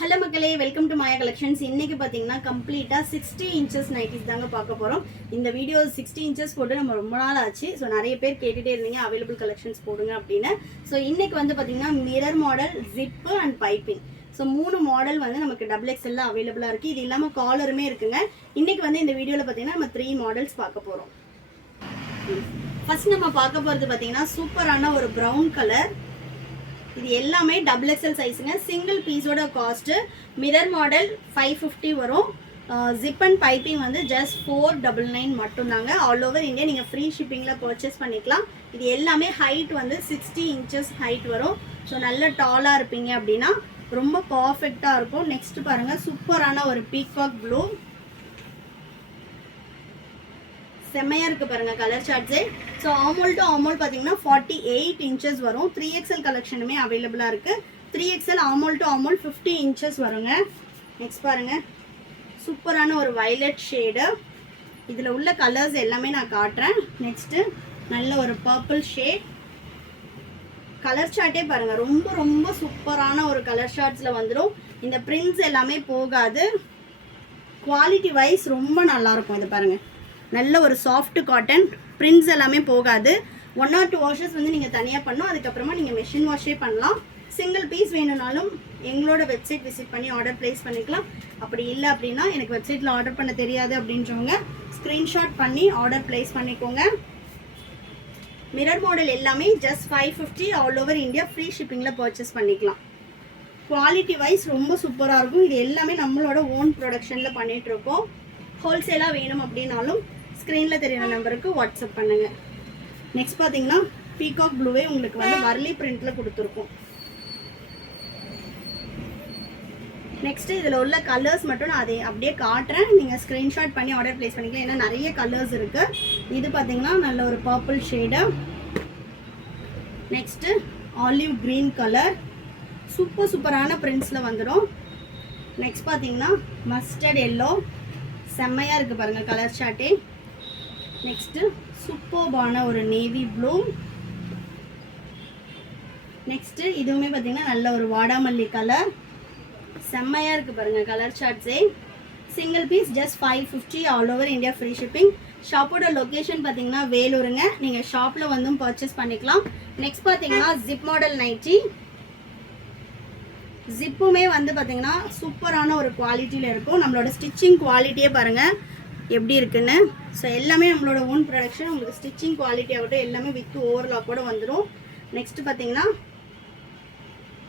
Hello மக்களே, welcome to Maya collections. இன்னைக்கு பார்த்தீங்கன்னா கம்ப்ளீட்டாக 60 இன்ச்சஸ் நைட்டிஸ் தாங்க பார்க்க போகிறோம். இந்த வீடியோ 60 இன்ச்சஸ் போட்டு நம்ம ரொம்ப நாள் ஆச்சு. ஸோ நிறைய பேர் கேட்டுகிட்டே இருந்தீங்க அவைலபிள் கலெக்ஷன்ஸ் போடுங்க அப்படின்னு. ஸோ இன்னைக்கு வந்து பார்த்தீங்கன்னா mirror model, zip and piping. So 3 model வந்து நமக்கு XXL அவைலபிளாக இருக்குது. இது இல்லாமல் காலருமே இருக்குங்க. இன்னைக்கு வந்து இந்த வீடியோவில் பார்த்தீங்கன்னா நம்ம 3 மாடல்ஸ் பார்க்க போகிறோம். ஃபர்ஸ்ட் நம்ம பார்க்க போகிறது பார்த்தீங்கன்னா சூப்பரான ஒரு ப்ரௌன் கலர். இது எல்லாமே XXL சைஸுங்க. சிங்கிள் பீஸோட காஸ்ட்டு மிரர் மாடல் 550 வரும். ஜிப் அண்ட் பைப்பிங் வந்து ஜஸ்ட் 499 மட்டும்தாங்க. ஆல் ஓவர் இந்தியா நீங்கள் ஃப்ரீ ஷிப்பிங்கில் பர்ச்சேஸ் பண்ணிக்கலாம். இது எல்லாமே ஹைட் வந்து 60 இன்ச்சஸ் ஹைட் வரும். ஸோ நல்ல டாலாக இருப்பீங்க அப்படின்னா ரொம்ப பர்ஃபெக்டாக இருக்கும். நெக்ஸ்ட் பாருங்கள், சூப்பரான ஒரு பீகாக் ப்ளூ. செம்மையாக இருக்குது பாருங்கள் கலர் சார்ட்ஸே. ஸோ ஆமோல் டு ஆமோல் பார்த்தீங்கன்னா 48 இன்ச்சஸ் வரும். 3XL கலெக்ஷனுமே அவைலபிளாக இருக்குது. 3XL ஆமோல் டு ஆமோல் 50 இன்ச்சஸ் வருங்க. நெக்ஸ்ட் பாருங்கள், சூப்பரான ஒரு வயலட் ஷேடு. இதில் உள்ள கலர்ஸ் எல்லாமே நான் காட்டுறேன். நெக்ஸ்ட்டு நல்ல ஒரு பர்பிள் ஷேட். கலர் சார்ட்டே பாருங்கள், ரொம்ப ரொம்ப சூப்பரான ஒரு கலர் சார்ட்ஸில் வந்துடும். இந்த பிரிண்ட்ஸ் எல்லாமே போகாது. குவாலிட்டி வைஸ் ரொம்ப நல்லாயிருக்கும். இது பாருங்கள், நல்ல ஒரு சாஃப்ட் காட்டன். பிரிண்ட்ஸ் எல்லாமே போகாது. 1 or 2 வாஷஸ் வந்து நீங்கள் தனியாக பண்ணணும். அதுக்கப்புறமா நீங்கள் மெஷின் வாஷே பண்ணலாம். சிங்கிள் பீஸ் வேணும்னாலும் எங்களோட வெப்சைட் விசிட் பண்ணி ஆர்டர் ப்ளேஸ் பண்ணிக்கலாம். அப்படி இல்லை அப்படின்னா எனக்கு வெப்சைட்டில் ஆர்டர் பண்ண தெரியாது அப்படின்றவங்க ஸ்க்ரீன்ஷாட் பண்ணி ஆர்டர் ப்ளேஸ் பண்ணிக்கோங்க. மிரர் மாடல் எல்லாமே just 550 all over India free ஷிப்பிங்கில் பர்ச்சேஸ் பண்ணிக்கலாம். குவாலிட்டி வைஸ் ரொம்ப சூப்பராக இருக்கும். இது எல்லாமே நம்மளோட ஓன் ப்ரொடக்ஷனில் பண்ணிகிட்ருக்கோம். ஹோல்சேலாக வேணும் அப்படின்னாலும் ஸ்க்ரீனில் தெரியுற நம்பருக்கு வாட்ஸ்அப் பண்ணுங்கள். நெக்ஸ்ட் பார்த்தீங்கன்னா பீகாக் ப்ளூவே உங்களுக்கு வந்து வர்லி பிரிண்டில் கொடுத்துருக்கோம். நெக்ஸ்ட்டு இதில் உள்ள கலர்ஸ் மட்டும் நான் அதை அப்படியே காட்டுறேன். நீங்கள் ஸ்க்ரீன்ஷாட் பண்ணி ஆர்டர் ப்ளேஸ் பண்ணிக்கலாம். ஏன்னா நிறைய கலர்ஸ் இருக்குது. இது பார்த்தீங்கன்னா நல்ல ஒரு purple shade. Next olive green colour. சூப்பரான பிரிண்ட்ஸில் வந்துடும். நெக்ஸ்ட் பார்த்தீங்கன்னா மஸ்டர்ட் எல்லோ. செம்மையாக இருக்குது பாருங்கள் கலர் சார்ட்டே. நெக்ஸ்ட்டு சூப்பர்பான ஒரு நேவி ப்ளூ. நெக்ஸ்ட்டு இதுவுமே பார்த்தீங்கன்னா நல்ல ஒரு வாடாமல்லி கலர். செம்மையாக இருக்குது பாருங்கள் கலர் சார்ட்ஸே. Single piece just 550 all over India free shipping. ஷாப்போட லொக்கேஷன் பார்த்தீங்கன்னா வேலூருங்க. நீங்கள் ஷாப்பில் வந்தும் பர்ச்சேஸ் பண்ணிக்கலாம். நெக்ஸ்ட் பார்த்தீங்கன்னா ஜிப் மாடல் நைட்டி. ஜிப்புமே வந்து பார்த்தீங்கன்னா சூப்பரான ஒரு குவாலிட்டியில் இருக்கும். நம்மளோட ஸ்டிச்சிங் குவாலிட்டியே பாருங்கள் எப்படி இருக்குன்னு. ஸோ எல்லாமே நம்மளோட ஓன் ப்ரொடக்ஷன். உங்களுக்கு ஸ்டிச்சிங் குவாலிட்டி ஆகட்டும் எல்லாமே வித் ஓவர்லாக் கூட வந்துடும். நெக்ஸ்ட்டு பார்த்தீங்கன்னா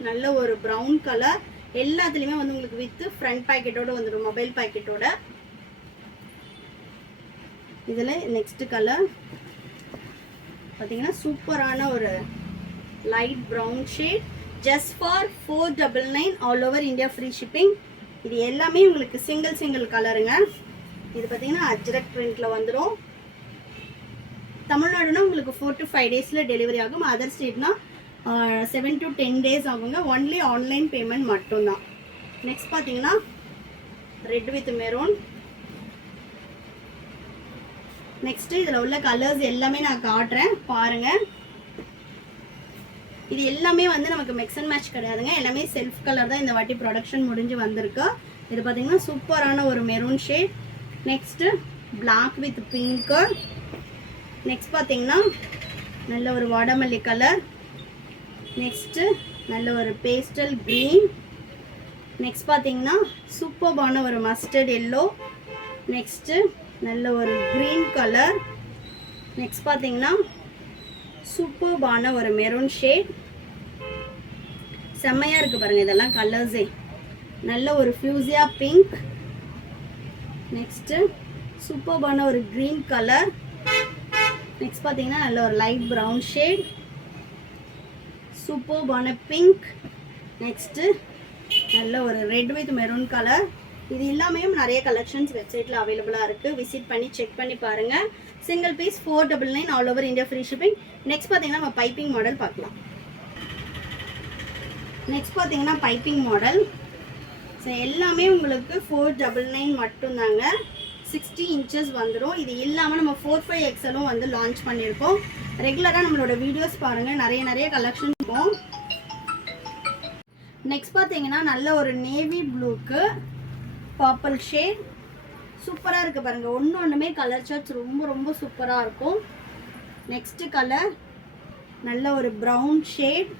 நல்ல ஒரு ப்ரௌன் கலர். எல்லாத்துலேயுமே வந்து உங்களுக்கு வித் ஃப்ரண்ட் பேக்கெட்டோடு வந்துடும், மொபைல் பேக்கெட்டோட. இதில் நெக்ஸ்ட்டு கலர் பார்த்தீங்கன்னா சூப்பரான ஒரு light brown shade. Just for 499 all over India free shipping. இது எல்லாமே உங்களுக்கு சிங்கிள் கலருங்க. இது பார்த்தீங்கன்னா அஜ்ரக் பிரிண்டில் வந்துடும். தமிழ்நாடுனா உங்களுக்கு 4 to 5 டேஸில் டெலிவரி ஆகும். அதர் ஸ்டேட்னா 7 to 10 டேஸ் ஆகுங்க. ஒன்லி ஆன்லைன் பேமெண்ட் மட்டும்தான். நெக்ஸ்ட் பார்த்தீங்கன்னா ரெட் வித் மெரூன். நெக்ஸ்ட்டு இதில் உள்ள கலர்ஸ் எல்லாமே நான் காட்டுறேன் பாருங்கள். இது எல்லாமே வந்து நமக்கு மிக்ஸ் அண்ட் மேட்ச் கிடையாதுங்க. எல்லாமே செல்ஃப் கலர் தான் இந்த வாட்டி ப்ரொடக்ஷன் முடிஞ்சு வந்திருக்கு. இது பார்த்தீங்கன்னா சூப்பரான ஒரு maroon shade. Next black with pink. Next பார்த்தீங்கன்னா நல்ல ஒரு வாடாமல்லி கலர். நெக்ஸ்ட்டு நல்ல ஒரு பேஸ்டல் க்ரீன். நெக்ஸ்ட் பார்த்தீங்கன்னா சூப்பர்பான ஒரு மஸ்டர்ட் எல்லோ. நெக்ஸ்ட்டு நல்ல ஒரு க்ரீன் கலர். நெக்ஸ்ட் பார்த்தீங்கன்னா சூப்பர்பான ஒரு மெரூன் ஷேட். செம்மையாக இருக்குது பாருங்கள் இதெல்லாம் கலர்ஸே. நல்ல ஒரு ஃபியூசியா பிங்க். நெக்ஸ்ட்டு சூப்பர்பான ஒரு க்ரீன் கலர். நெக்ஸ்ட் பார்த்தீங்கன்னா நல்ல ஒரு லைட் ப்ரௌன் ஷேட். சூப்பர்பான பிங்க். நெக்ஸ்ட்டு நல்ல ஒரு ரெட் வித் மெரூன் கலர். இது எல்லாமே நிறைய கலெக்ஷன்ஸ் வெப்சைட்டில் அவைலபிளாக இருக்குது. விசிட் பண்ணி செக் பண்ணி பாருங்கள். Single piece 499 all over India free shipping. Next பார்த்தீங்கன்னா நம்ம பைப்பிங் மாடல் பார்க்கலாம். நெக்ஸ்ட் பார்த்தீங்கன்னா பைப்பிங் மாடல். ஸோ எல்லாமே உங்களுக்கு 499 மட்டும்தாங்க. 60 இன்ச்சஸ் வந்துடும். இது இல்லாமல் நம்ம 45XLம் வந்து லான்ச் பண்ணியிருக்கோம். ரெகுலராக நம்மளோட வீடியோஸ் பாருங்கள், நிறைய கலெக்ஷன் இருக்கும். நெக்ஸ்ட் பார்த்தீங்கன்னா நல்ல ஒரு நேவி ப்ளூக்கு பர்பிள் ஷேட் சூப்பராக இருக்குது பாருங்கள். ஒன்றுமே கலர் சார்ட்ஸ் ரொம்ப ரொம்ப சூப்பராக இருக்கும். நெக்ஸ்ட்டு கலர் நல்ல ஒரு ப்ரௌன் ஷேட்.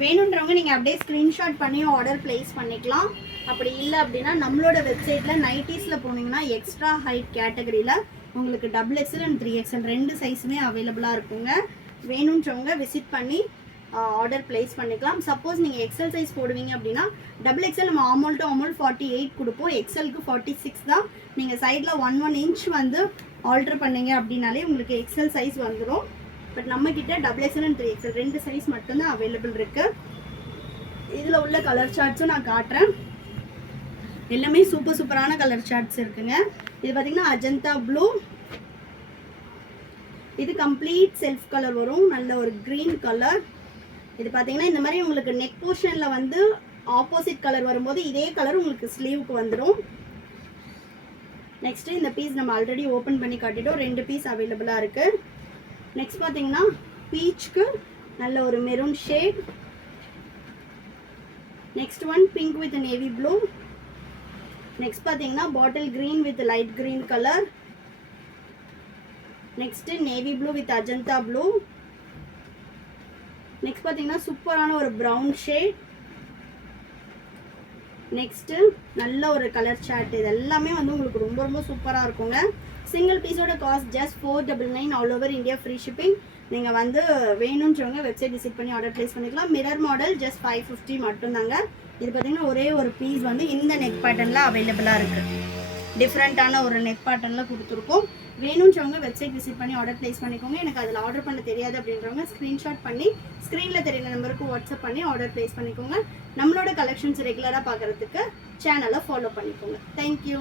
வேணுன்றவங்க நீங்கள் அப்படியே ஸ்க்ரீன்ஷாட் பண்ணி ஆர்டர் ப்ளேஸ் பண்ணிக்கலாம். அப்படி இல்லை அப்படின்னா நம்மளோட வெப்சைட்டில் நைட்டிஸில் போனீங்கன்னா எக்ஸ்ட்ரா ஹைட் கேட்டகரியில் உங்களுக்கு XXL அண்ட் 3XL 2 சைஸுமே அவைலபிளாக இருக்குங்க. வேணுன்றவங்க விசிட் பண்ணி ஆர்டர் ப்ளேஸ் பண்ணிக்கலாம். சப்போஸ் நீங்கள் எக்ஸல் சைஸ் போடுவீங்க அப்படின்னா XXL நம்ம ஆமோல் டு ஆமோல் 48 கொடுப்போம். எக்ஸலுக்கு 46 தான். நீங்கள் சைடில் 1 இன்ச் வந்து ஆல்டர் பண்ணீங்க அப்படின்னாலே உங்களுக்கு எக்ஸல் சைஸ் வந்துடும். பட் நம்மக்கிட்ட XXL அண்ட் 3XL 2 சைஸ் மட்டும்தான் அவைலபிள் இருக்குது. இதில் உள்ள கலர் சார்ட்ஸும் நான் காட்டுறேன். எல்லாமே சூப்பரான கலர் சார்ட்ஸ் இருக்குங்க. இது பார்த்தீங்கன்னா அஜந்தா ப்ளூ. இது கம்ப்ளீட் செல்ஃப் கலர் வரும். நல்ல ஒரு க்ரீன் கலர். இது பார்த்தீங்கன்னா இந்த மாதிரி உங்களுக்கு நெக் போர்ஷனில் வந்து ஆப்போசிட் கலர் வரும்போது இதே கலர் உங்களுக்கு ஸ்லீவுக்கு வந்துடும். நெக்ஸ்ட்டு இந்த பீஸ் நம்ம ஆல்ரெடி ஓப்பன் பண்ணி காட்டிட்டோம். 2 பீஸ் அவைலபிளாக இருக்குது. நெக்ஸ்ட் பார்த்தீங்கன்னா பீச்சுக்கு நல்ல ஒரு maroon shade. Next one pink with navy blue. Next பார்த்தீங்கன்னா bottle green with light green colour. Next navy blue with Ajanta blue. Next பார்த்தீங்கன்னா சூப்பரான ஒரு ப்ரௌன் ஷேட். நெக்ஸ்ட்டு நல்ல ஒரு கலர் சார்ட். இது எல்லாமே வந்து உங்களுக்கு ரொம்ப ரொம்ப சூப்பராக இருக்குங்க. சிங்கிள் பீஸோட cost just 499 all over India free shipping. நீங்கள் வந்து வேணுன்றவங்க வெப்சைட் விசிட் பண்ணி ஆர்டர் ப்ளேஸ் பண்ணிக்கலாம். மிரர் மாடல் ஜஸ்ட் 550 மட்டும்தாங்க. இது பார்த்தீங்கன்னா ஒரே ஒரு பீஸ் வந்து இந்த நெக் பேட்டர்னில் அவைலபிளாக இருக்குது. டிஃப்ரெண்ட்டான ஒரு நெக் பேட்டர்னில் கொடுத்துருக்கோம். வேணுன்றவங்க வெப்சைட் விசிட் பண்ணி ஆர்டர் ப்ளேஸ் பண்ணிக்கோங்க. எனக்கு அதில் ஆர்டர் பண்ண தெரியாது அப்படின்றவங்க ஸ்க்ரீன்ஷாட் பண்ணி ஸ்க்ரீனில் தெரியுற நம்பருக்கு வாட்ஸ்அப் பண்ணி ஆர்டர் ப்ளேஸ் பண்ணிக்கோங்க. நம்மளோட கலெக்ஷன்ஸ் ரெகுலராக பார்க்குறதுக்கு சேனலை ஃபாலோ பண்ணிக்கோங்க. தேங்க்யூ.